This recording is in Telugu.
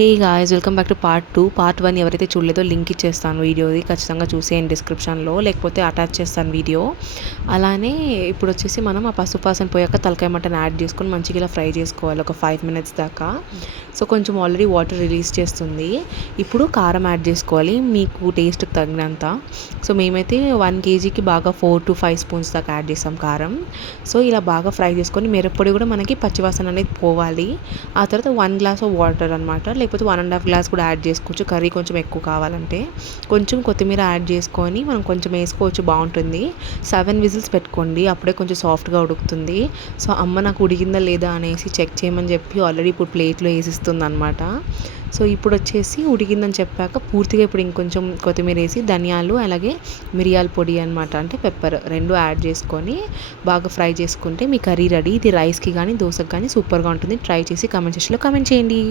Hey guys, welcome back to part 2. Part 1 ఎవరైతే చూడలేదో లింక్ ఇచ్చేస్తాను వీడియోది, ఖచ్చితంగా చూసేయండి డిస్క్రిప్షన్లో, లేకపోతే అటాచ్ చేస్తాను వీడియో. అలానే ఇప్పుడు వచ్చేసి మనం ఆ పసుపు వాసన పోయాక తలకాయ మటన్ యాడ్ చేసుకొని మంచిగా ఇలా ఫ్రై చేసుకోవాలి ఒక 5 minutes దాకా. సో కొంచెం ఆల్రెడీ వాటర్ రిలీజ్ చేస్తుంది. ఇప్పుడు కారం యాడ్ చేసుకోవాలి మీకు టేస్ట్కి తగినంత. సో మేమైతే 1 kgకి బాగా 4 to 5 spoons దాకా యాడ్ చేస్తాం కారం. సో ఇలా బాగా ఫ్రై చేసుకొని మిరప్పొడి కూడా మనకి పచ్చివాసన అనేది పోవాలి. ఆ తర్వాత 1 glass ఆఫ్ వాటర్ అనమాట, లేకపోతే 1.5 glass కూడా యాడ్ చేసుకోవచ్చు కర్రీ కొంచెం ఎక్కువ కావాలంటే. కొంచెం కొత్తిమీర యాడ్ చేసుకొని మనం కొంచెం వేసుకోవచ్చు, బాగుంటుంది. 7 whistles పెట్టుకోండి, అప్పుడే కొంచెం సాఫ్ట్గా ఉడుకుతుంది. సో అమ్మ నాకు ఉడికిందా లేదా అనేసి చెక్ చేయమని చెప్పి ఆల్రెడీ ఇప్పుడు ప్లేట్లో వేసిస్తుంది అనమాట. సో ఇప్పుడు వచ్చేసి ఉడికిందని చెప్పాక పూర్తిగా ఇప్పుడు ఇంకొంచెం కొత్తిమీర వేసి ధనియాలు అలాగే మిరియాల పొడి అనమాట, అంటే పెప్పర్ 2 యాడ్ చేసుకొని బాగా ఫ్రై చేసుకుంటే మీ కర్రీ రెడీ. ఇది రైస్కి కానీ దోశకి కానీ సూపర్గా ఉంటుంది. ట్రై చేసి కామెంట్ సెక్షన్లో కామెంట్ చేయండి.